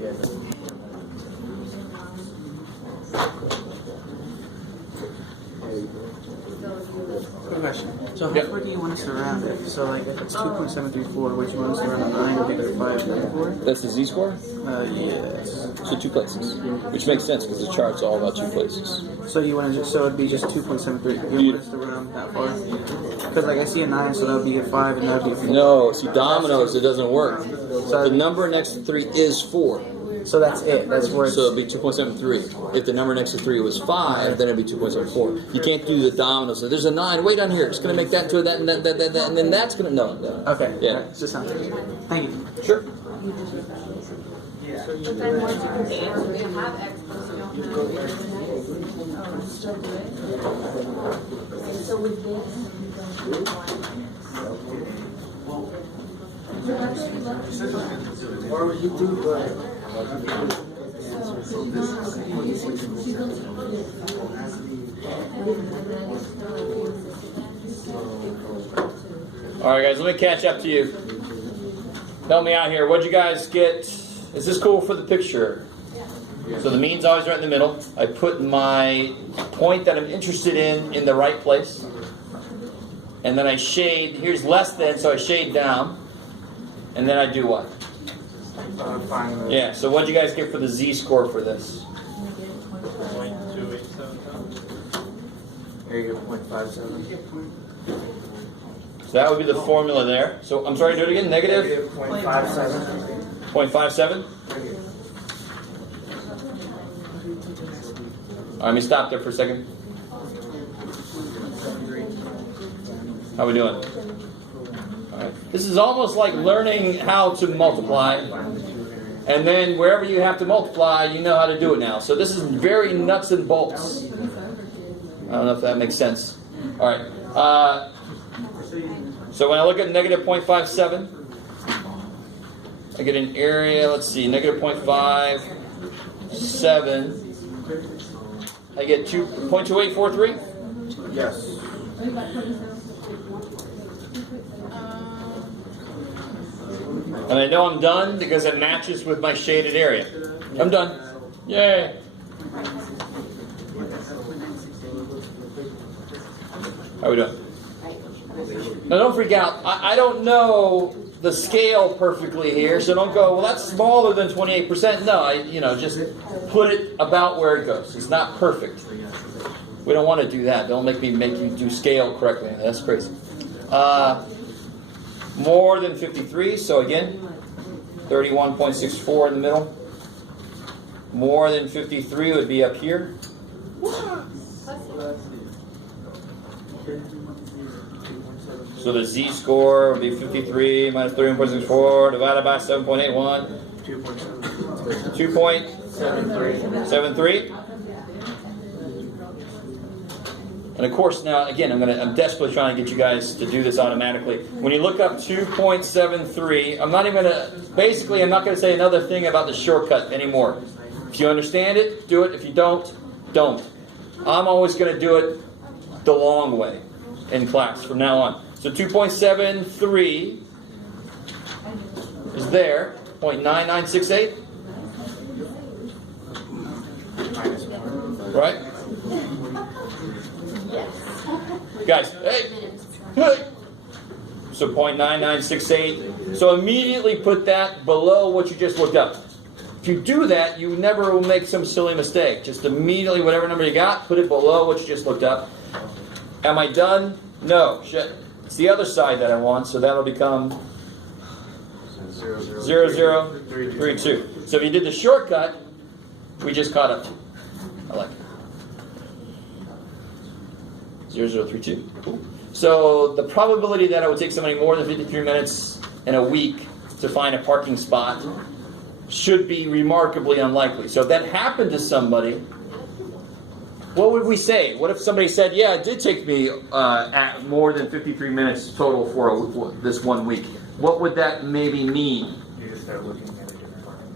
Good question. So how far do you want us to round it? So like if it's 2.734, would you want us to round 9 to get a 5.4? That's the z-score? Yes. So 2 places. Which makes sense because the chart's all about 2 places. So you want to just, so it'd be just 2.73. You want us to round that far? Because like I see a 9, so that would be a 5 and that would be 4. No, see dominoes, it doesn't work. So the number next to 3 is 4. So that's it. That's where it's... So it'd be 2.73. If the number next to 3 was 5, then it'd be 2.74. You can't do the dominoes. So there's a 9 way down here. It's going to make that to that, and then that's going to... No. Okay. Yeah. Right. So sounds good. Thank you. Sure. But then once you put the answer, you have X plus you don't have still good. So with this, you don't do 1 Or you do All right, guys, let me catch up to you. Help me out here. What'd you guys get? Is this cool for the picture? So the mean's always right in the middle. I put my point that I'm interested in the right place. And then I shade. Here's less than, so I shade down. And then I do what? Yeah, so what'd you guys get for the z-score for this? 0.287. There you go, 0.57. So that would be the formula there. So I'm sorry, do it again. Negative 0.57. 0.57. All right, let me stop there for a second. How we doing? All right. This is almost like learning how to multiply. And then wherever you have to multiply, you know how to do it now. So this is very nuts and bolts. I don't know if that makes sense. All right. So when I look at negative 0.57, I get an area, let's see, negative 0.57. I get 2.2843? Yes. And I know I'm done because it matches with my shaded area. I'm done. Yay. How we doing? Now don't freak out. I don't know the scale perfectly here, so don't go, well, that's smaller than 28%. No, just put it about where it goes. It's not perfect. We don't want to do that. Don't make you do scale correctly. That's crazy. More than 53, so again, 31.64 in the middle. More than 53 would be up here. So the z-score would be 53 minus 31.64 divided by 7.81. 2.73. And of course, now again, I'm desperately trying to get you guys to do this automatically. When you look up 2.73, I'm not going to say another thing about the shortcut anymore. If you understand it, do it. If you don't, don't. I'm always going to do it the long way in class from now on. So 2.73 is there. 0.9968. Right? Guys, hey! So 0.9968. So immediately put that below what you just looked up. If you do that, you never will make some silly mistake. Just immediately, whatever number you got, put it below what you just looked up. Am I done? No. Shit. It's the other side that I want, so that'll become 0032. So if you did the shortcut, we just caught up to. I like it. 0032. Cool. So the probability that it would take somebody more than 53 minutes in a week to find a parking spot should be remarkably unlikely. So if that happened to somebody, what would we say? What if somebody said, yeah, it did take me at more than 53 minutes total for this 1 week? What would that maybe mean? You just start looking at a different parking.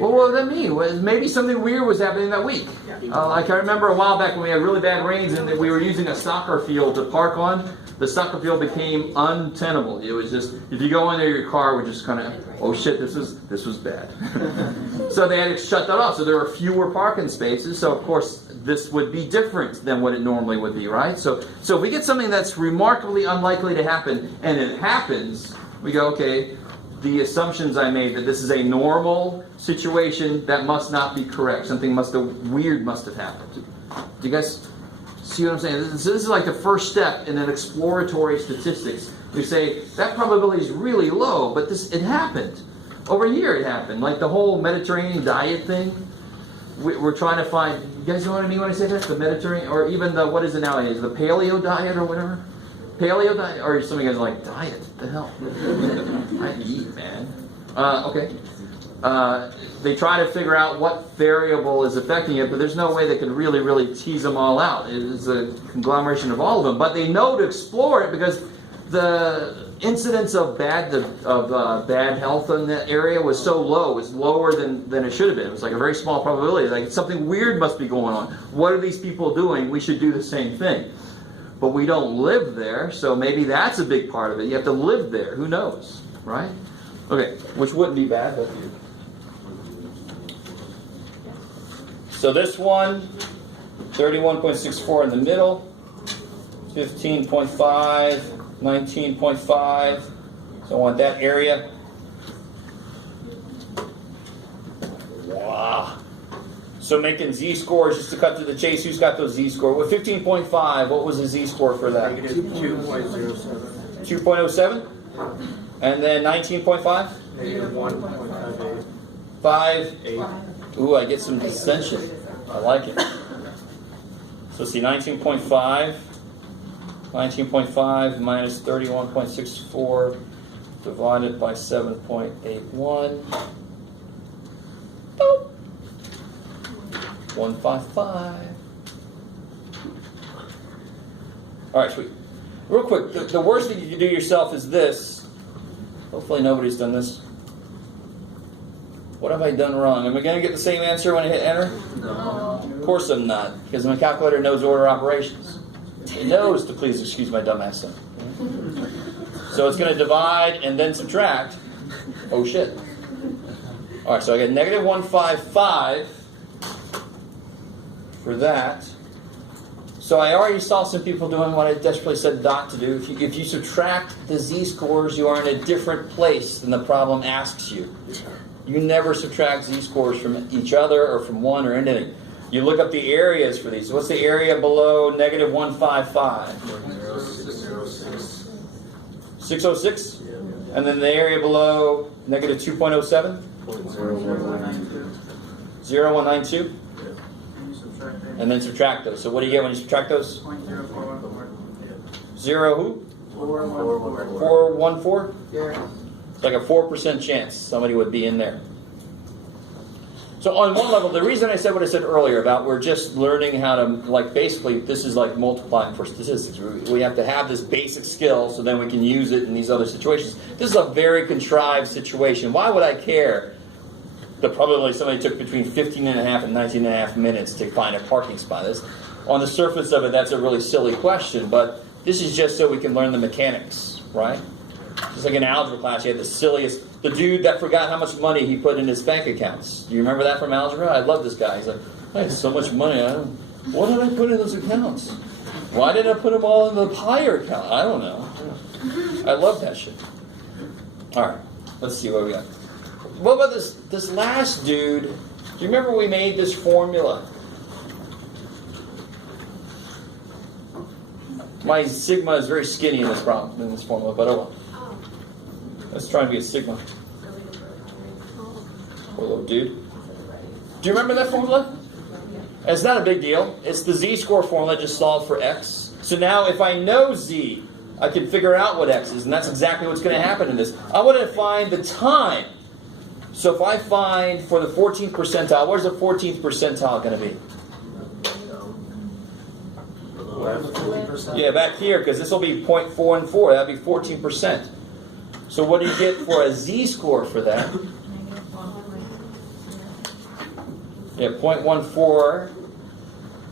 Well, what does that mean? Well, maybe something weird was happening that week. Like I remember a while back when we had really bad rains and we were using a soccer field to park on. The soccer field became untenable. It was just, if you go in there, your car would just kind of, oh shit, this was bad. So they had to shut that off. So there were fewer parking spaces. So of course this would be different than what it normally would be, right? So if we get something that's remarkably unlikely to happen and it happens, we go, okay, the assumptions I made that this is a normal situation, that must not be correct. Something weird must have happened. Do you guys see what I'm saying? This is like the first step in an exploratory statistics. We say that probability is really low, but it happened. Over here it happened. Like the whole Mediterranean diet thing. We're trying to find, you guys know what I mean when I say that? The Mediterranean, or even the, what is it nowadays? The paleo diet or whatever? Paleo diet? Or some of you guys are like, diet? What the hell? I eat, man. Okay. They try to figure out what variable is affecting it, but there's no way they can really tease them all out. It is a conglomeration of all of them. But they know to explore it because the incidence of bad health in that area was so low. It was lower than it should have been. It was like a very small probability. Like something weird must be going on. What are these people doing? We should do the same thing. But we don't live there, so maybe that's a big part of it. You have to live there. Who knows, right? Okay, which wouldn't be bad, but you. So this one, 31.64 in the middle, 15.5, 19.5. So I want that area. Wow. So making z-scores, just to cut to the chase, who's got those z-scores? With 15.5, what was the z-score for that? Negative 2.07. 2.07? And then 19.5? Negative 1.58. 5? 8. Ooh, I get some dissension. I like it. So see, 19.5. 19.5 minus 31.64 divided by 7.81. Boop. 155. All right, sweet. Real quick, the worst thing you can do yourself is this. Hopefully nobody's done this. What have I done wrong? Am I going to get the same answer when I hit enter? No. Of course I'm not, because my calculator knows order operations. It knows to please excuse my dumbass son. So it's going to divide and then subtract. Oh shit. All right, so I get negative 155 for that. So I already saw some people doing what I desperately said not to do. If you subtract the z-scores, you are in a different place than the problem asks you. You never subtract z-scores from each other or from one or anything. You look up the areas for these. So what's the area below negative 155? 606? And then the area below negative 2.07? 0192? And then subtract those. So what do you get when you subtract those? 0.0414. 0 who? 414. 414? Yeah. It's like a 4% chance somebody would be in there. So on one level, the reason I said what I said earlier about we're just learning how to, like, basically, this is like multiplying for statistics. We have to have this basic skill so then we can use it in these other situations. This is a very contrived situation. Why would I care? The probability somebody took between 15 and a half and 19 and a half minutes to find a parking spot. On the surface of it, that's a really silly question, but this is just so we can learn the mechanics, right? Just like in algebra class, you had the dude that forgot how much money he put in his bank accounts. Do you remember that from algebra? I love this guy. He's like, I had so much money. What did I put in those accounts? Why did I put them all in the higher account? I don't know. I love that shit. All right, let's see what we got. What about this last dude? Do you remember we made this formula? My sigma is very skinny in this formula, but oh well. Let's try and be a sigma. Poor little dude. Do you remember that formula? It's not a big deal. It's the z-score formula just solved for x. So now if I know z, I can figure out what x is, and that's exactly what's going to happen in this. I want to find the time. So if I find for the 14th percentile, where's the 14th percentile going to be? Yeah, back here, because this will be 0.414. That'll be 14%. So what do you get for a z-score for that? Yeah, 0.14.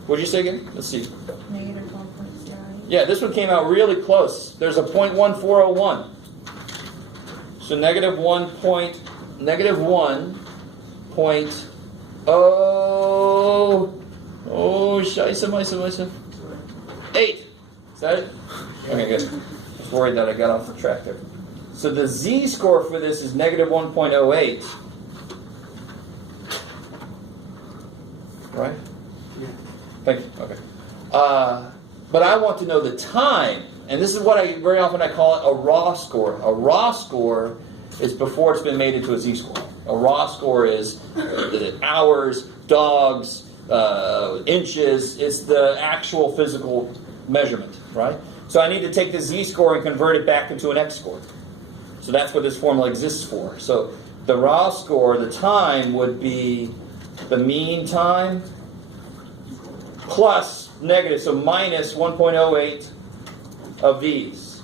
What'd you say again? Let's see. Negative 1.9. Yeah, this one came out really close. There's a 0.1401. So negative 1 point, negative 1 point, oh, scheisse. 8. Is that it? Okay, good. I was worried that I got off the track there. So the z-score for this is negative 1.08. Right? Yeah. Thank you. Okay. But I want to know the time, and this is what I very often call it a raw score. A raw score is before it's been made into a z-score. A raw score is the hours, dogs, inches. It's the actual physical measurement, right? So I need to take the z-score and convert it back into an x-score. So that's what this formula exists for. So the raw score, the time, would be the mean time plus negative, so minus 1.08 of these.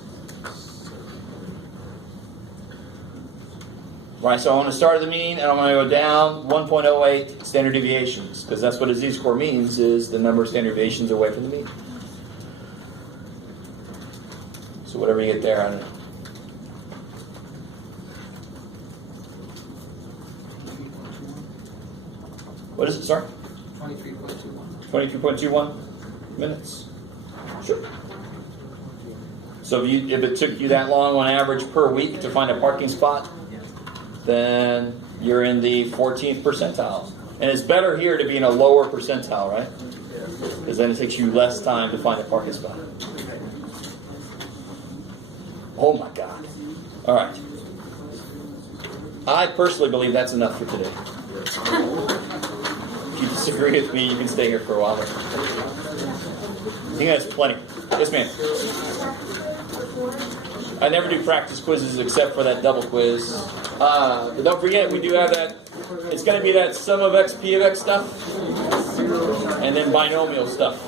Right, so I want to start at the mean, and I'm going to go down 1.08 standard deviations, because that's what a z-score means, is the number of standard deviations away from the mean. So whatever you get there, I don't know. What is it, sorry? 23.21. 22.21 minutes. Sure. So if it took you that long on average per week to find a parking spot, then you're in the 14th percentile. And it's better here to be in a lower percentile, right? Because then it takes you less time to find a parking spot. Oh my God. All right. I personally believe that's enough for today. If you disagree with me, you can stay here for a while. I think that's plenty. Yes, ma'am. I never do practice quizzes except for that double quiz. But don't forget, we do have that. It's going to be that sum of x, p of x stuff, and then binomial stuff.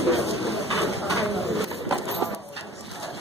Yeah.